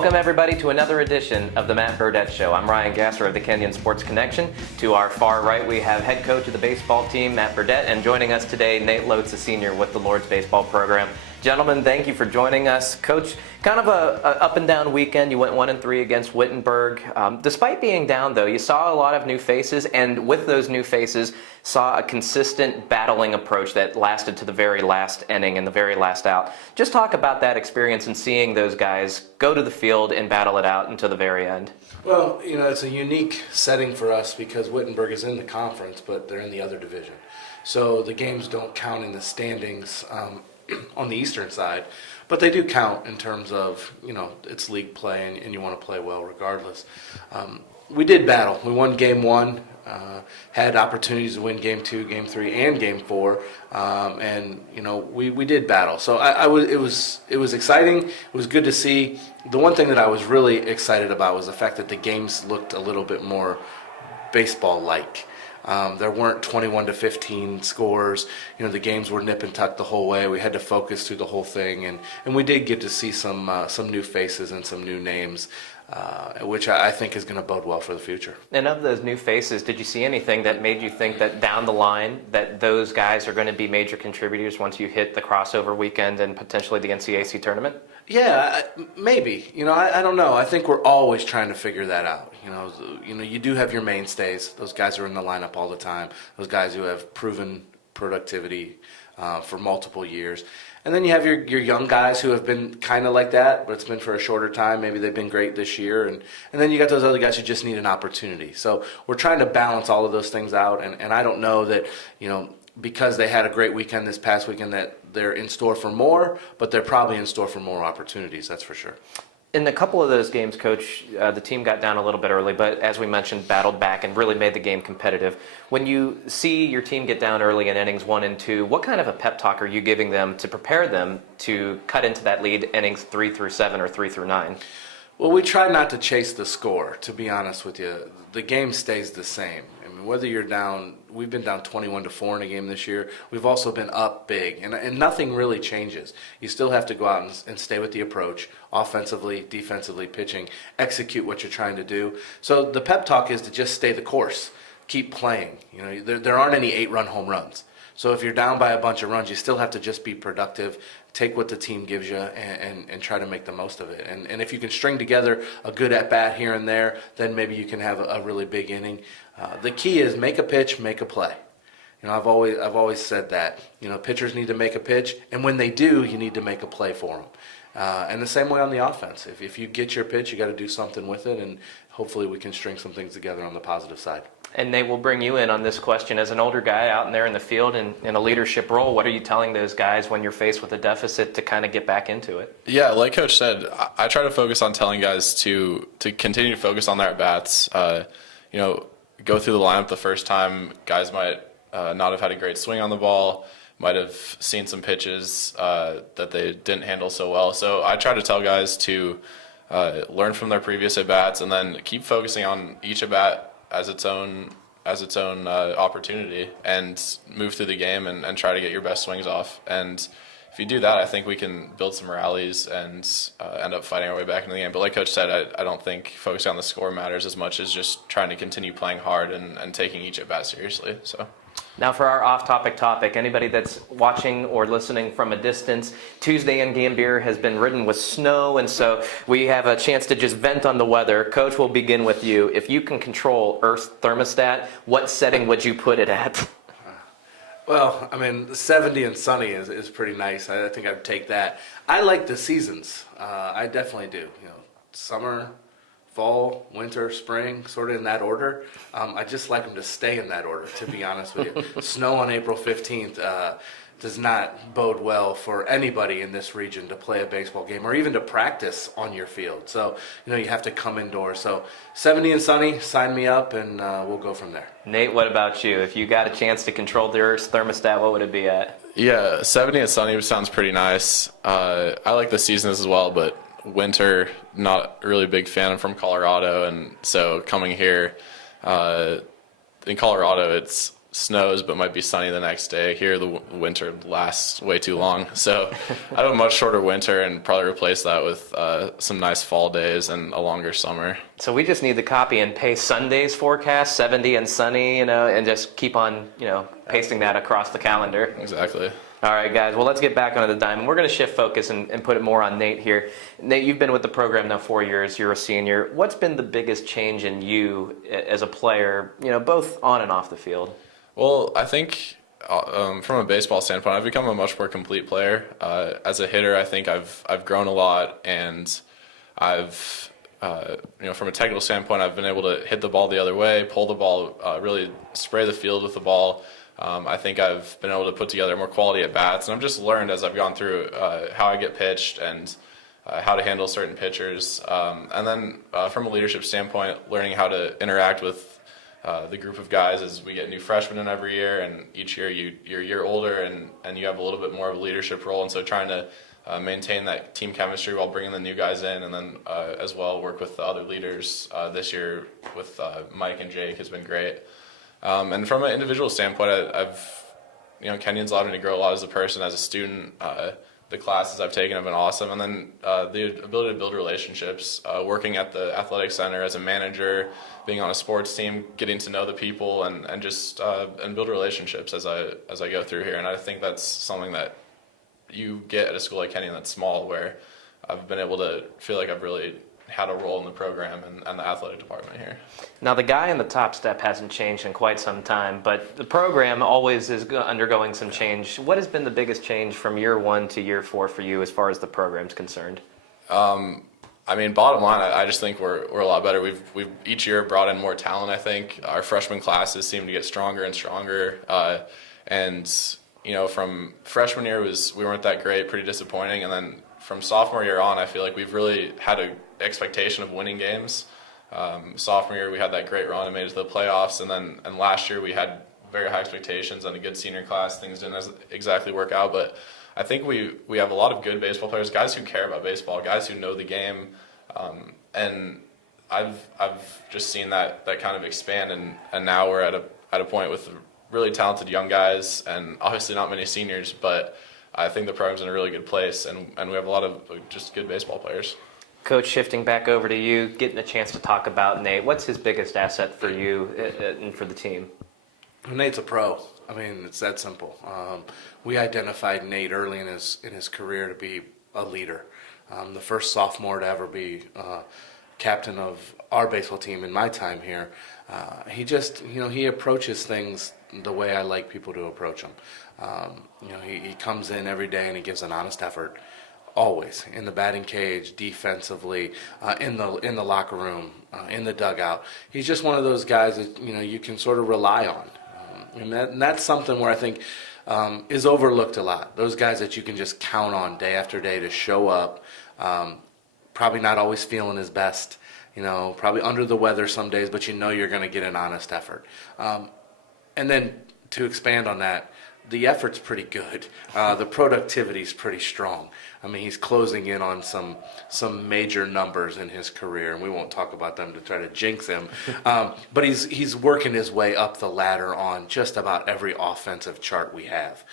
Welcome, everybody, to another edition of the Matt Burdette Show. I'm Ryan Gasser of the Kenyon Sports Connection. To our far right, we have head coach of the baseball team, Matt Burdette, and joining us today, Nate Lotze, senior with the Lord's Baseball Program. Gentlemen, thank you for joining us. Coach, kind of a up and down weekend. You went 1-3 against Wittenberg. Despite being down, though, you saw a lot of new faces, and with those new faces, saw a consistent battling approach that lasted to the very last inning and the very last out. Just talk about that experience and seeing those guys go to the field and battle it out until the very end. Well, it's a unique setting for us because Wittenberg is in the conference, but they're in the other division. So the games don't count in the standings on the eastern side, but they do count in terms of, it's league play and you want to play well regardless. We did battle. We won game one, had opportunities to win game two, game three, and game four, and we did battle. So it was exciting. It was good to see. The one thing that I was really excited about was the fact that the games looked a little bit more baseball-like. There weren't 21-15 scores. The games were nip and tuck the whole way. We had to focus through the whole thing, and we did get to see some new faces and some new names, which I think is going to bode well for the future. And of those new faces, did you see anything that made you think that down the line that those guys are going to be major contributors once you hit the crossover weekend and potentially the NCAC tournament? Yeah, maybe. I don't know. I think we're always trying to figure that out. You do have your mainstays. Those guys are in the lineup all the time. Those guys who have proven productivity for multiple years. And then you have your young guys who have been kind of like that, but it's been for a shorter time. Maybe they've been great this year. And then you got those other guys who just need an opportunity. So we're trying to balance all of those things out. And I don't know that, because they had a great weekend this past weekend that they're in store for more, but they're probably in store for more opportunities, that's for sure. In a couple of those games, Coach, the team got down a little bit early, but as we mentioned, battled back and really made the game competitive. When you see your team get down early in innings 1 and 2, what kind of a pep talk are you giving them to prepare them to cut into that lead innings 3 through 7 or 3 through 9? Well, we try not to chase the score, to be honest with you. The game stays the same. Whether you're down, we've been down 21-4 in a game this year. We've also been up big, and nothing really changes. You still have to go out and stay with the approach, offensively, defensively, pitching, execute what you're trying to do. So the pep talk is to just stay the course, keep playing. There aren't any 8-run home runs. So if you're down by a bunch of runs, you still have to just be productive, take what the team gives you, and try to make the most of it. And if you can string together a good at-bat here and there, then maybe you can have a really big inning. The key is make a pitch, make a play. I've always said that. Pitchers need to make a pitch, and when they do, you need to make a play for them. And the same way on the offense. If you get your pitch, you got to do something with it, and hopefully we can string some things together on the positive side. And Nate, we'll bring you in on this question. As an older guy out there in the field and in a leadership role, what are you telling those guys when you're faced with a deficit to kind of get back into it? Yeah, like Coach said, I try to focus on telling guys to continue to focus on their at-bats. Go through the lineup the first time. Guys might not have had a great swing on the ball, might have seen some pitches that they didn't handle so well. So I try to tell guys to learn from their previous at-bats and then keep focusing on each at-bat as its own opportunity and move through the game and try to get your best swings off. And if you do that, I think we can build some rallies and end up fighting our way back into the game. But like Coach said, I don't think focusing on the score matters as much as just trying to continue playing hard and taking each at-bat seriously. So. Now for our off-topic topic, anybody that's watching or listening from a distance, Tuesday in Gambier has been ridden with snow, and so we have a chance to just vent on the weather. Coach, we'll begin with you. If you can control Earth's thermostat, what setting would you put it at? Well, 70 and sunny is pretty nice. I think I'd take that. I like the seasons. I definitely do. Summer, fall, winter, spring, sort of in that order. I just like them to stay in that order, to be honest with you. Snow on April 15th does not bode well for anybody in this region to play a baseball game or even to practice on your field. So, you have to come indoors. So 70 and sunny, sign me up, and we'll go from there. Nate, what about you? If you got a chance to control the Earth's thermostat, what would it be at? Yeah, 70 and sunny sounds pretty nice. I like the seasons as well, but winter, not really a big fan. I'm from Colorado, and so coming here in Colorado, it's snows but might be sunny the next day. Here, the winter lasts way too long. So I have a much shorter winter and probably replace that with some nice fall days and a longer summer. So we just need to copy and paste Sunday's forecast, 70 and sunny, and just keep on, pasting that across the calendar. Exactly. All right, guys. Well, let's get back onto the diamond. We're going to shift focus and put it more on Nate here. Nate, you've been with the program now 4 years. You're a senior. What's been the biggest change in you as a player, both on and off the field? Well, I think from a baseball standpoint, I've become a much more complete player. As a hitter, I think I've grown a lot, and I've from a technical standpoint, I've been able to hit the ball the other way, pull the ball, really spray the field with the ball. I think I've been able to put together more quality at bats, and I've just learned as I've gone through how I get pitched and how to handle certain pitchers. And then from a leadership standpoint, learning how to interact with the group of guys as we get new freshmen in every year, and each year you're a year older and you have a little bit more of a leadership role, and so trying to maintain that team chemistry while bringing the new guys in, and then as well work with the other leaders this year with Mike and Jake has been great. And from an individual standpoint, Kenyon's allowed me to grow a lot as a person, as a student. The classes I've taken have been awesome, and then the ability to build relationships, working at the athletic center as a manager, being on a sports team, getting to know the people, and just and build relationships as I go through here. And I think that's something that you get at a school like Kenyon that's small, where I've been able to feel like I've really had a role in the program and the athletic department here. Now, the guy in the top step hasn't changed in quite some time, but the program always is undergoing some change. What has been the biggest change from year 1 to year 4 for you as far as the program's concerned? Bottom line, I just think we're a lot better. We've each year brought in more talent. I think our freshman classes seem to get stronger and stronger. From freshman year we weren't that great, pretty disappointing, and then from sophomore year on, I feel like we've really had an expectation of winning games. Sophomore year, we had that great run and made it to the playoffs, and last year we had very high expectations and a good senior class. Things didn't exactly work out, but I think we have a lot of good baseball players, guys who care about baseball, guys who know the game, and I've just seen that kind of expand, and now we're at a point with really talented young guys, and obviously not many seniors, but I think the program's in a really good place, and we have a lot of just good baseball players. Coach, shifting back over to you, getting a chance to talk about Nate. What's his biggest asset for you and for the team? Nate's a pro. It's that simple. We identified Nate early in his career to be a leader. The first sophomore to ever be captain of our baseball team in my time here. He approaches things the way I like people to approach them. He comes in every day and he gives an honest effort, always, in the batting cage, defensively, in the locker room, in the dugout. He's just one of those guys that you can sort of rely on, and that's something where I think is overlooked a lot. Those guys that you can just count on day after day to show up, probably not always feeling his best, probably under the weather some days, but you're going to get an honest effort. And then to expand on that, the effort's pretty good. The productivity's pretty strong. He's closing in on some major numbers in his career, and we won't talk about them to try to jinx him. But he's working his way up the ladder on just about every offensive chart we have.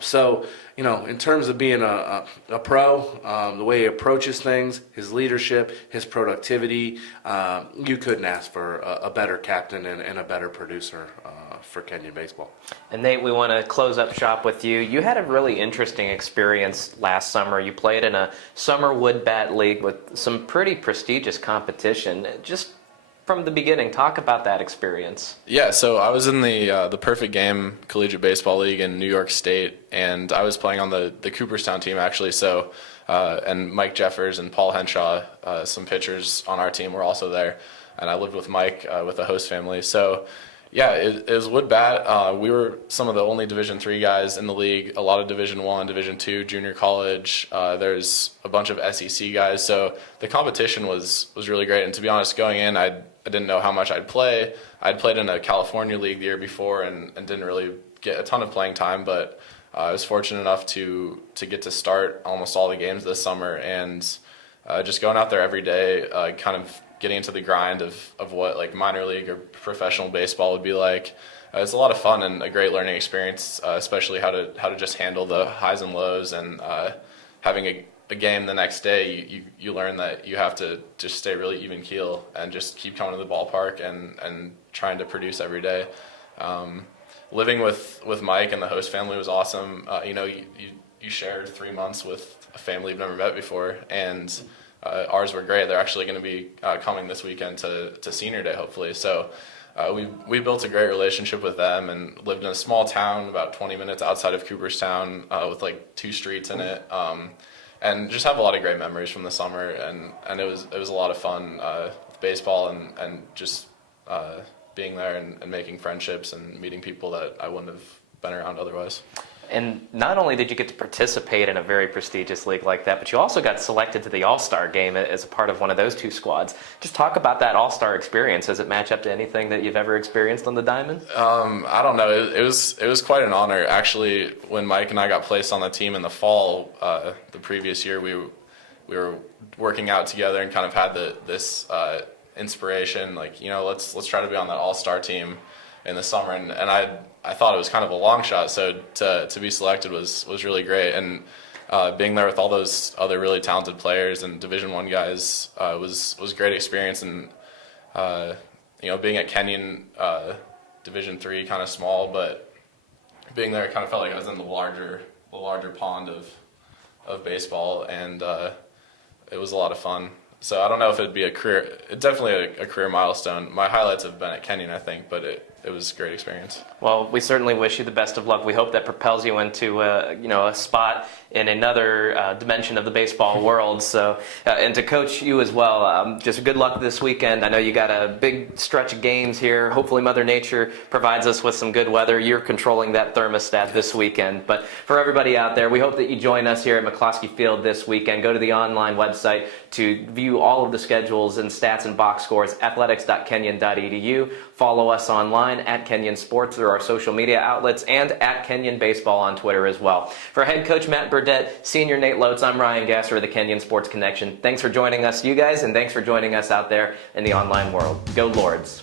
So, in terms of being a pro, the way he approaches things, his leadership, his productivity, you couldn't ask for a better captain and a better producer for Kenyon Baseball. And Nate, we want to close up shop with you. You had a really interesting experience last summer. You played in a summer wood bat league with some pretty prestigious competition. Just from the beginning, talk about that experience. Yeah, so I was in the Perfect Game Collegiate Baseball League in New York State, and I was playing on the Cooperstown team, actually. So, and Mike Jeffers and Paul Henshaw, some pitchers on our team, were also there. And I lived with Mike with the host family. So, yeah, it was wood bat. We were some of the only Division III guys in the league. A lot of Division I, Division II, junior college. There's a bunch of SEC guys. So the competition was really great. And to be honest, going in, I didn't know how much I'd play. I'd played in a California league the year before and didn't really get a ton of playing time. But I was fortunate enough to get to start almost all the games this summer. And just going out there every day, kind of getting into the grind of what like minor league or professional baseball would be like. It's a lot of fun and a great learning experience, especially how to just handle the highs and lows, and having a game the next day, you learn that you have to just stay really even keel and just keep coming to the ballpark and trying to produce every day. Living with Mike and the host family was awesome. You shared 3 months with a family you've never met before, and ours were great. They're actually going to be coming this weekend to Senior Day, hopefully. So we built a great relationship with them and lived in a small town about 20 minutes outside of Cooperstown with like 2 streets in it. And just have a lot of great memories from the summer, and it was a lot of fun with baseball and just being there and making friendships and meeting people that I wouldn't have been around otherwise. And not only did you get to participate in a very prestigious league like that, but you also got selected to the All-Star game as a part of one of those 2 squads. Just talk about that All-Star experience. Does it match up to anything that you've ever experienced on the diamond? I don't know. It was quite an honor. Actually, when Mike and I got placed on the team in the fall, the previous year, we were working out together and kind of had this inspiration, like, let's try to be on that All-Star team in the summer, and I thought it was kind of a long shot, so to be selected was really great, and being there with all those other really talented players and Division I guys was a great experience, and being at Kenyon, Division III, kind of small, but being there, it kind of felt like I was in the larger pond of baseball, and it was a lot of fun. So I don't know if it'd be definitely a career milestone. My highlights have been at Kenyon, I think, but it was a great experience. Well, we certainly wish you the best of luck. We hope that propels you into a spot in another dimension of the baseball world. So, and to coach you as well, just good luck this weekend. I know you got a big stretch of games here. Hopefully Mother Nature provides us with some good weather. You're controlling that thermostat this weekend. But for everybody out there, we hope that you join us here at McCloskey Field this weekend. Go to the online website to view all of the schedules and stats and box scores, athletics.kenyon.edu. Follow us online at Kenyon Sports through our social media outlets, and at Kenyon Baseball on Twitter as well. For head coach Matt Burdette, senior Nate Lotze, I'm Ryan Gasser of the Kenyon Sports Connection. Thanks for joining us, you guys, and thanks for joining us out there in the online world. Go Lords.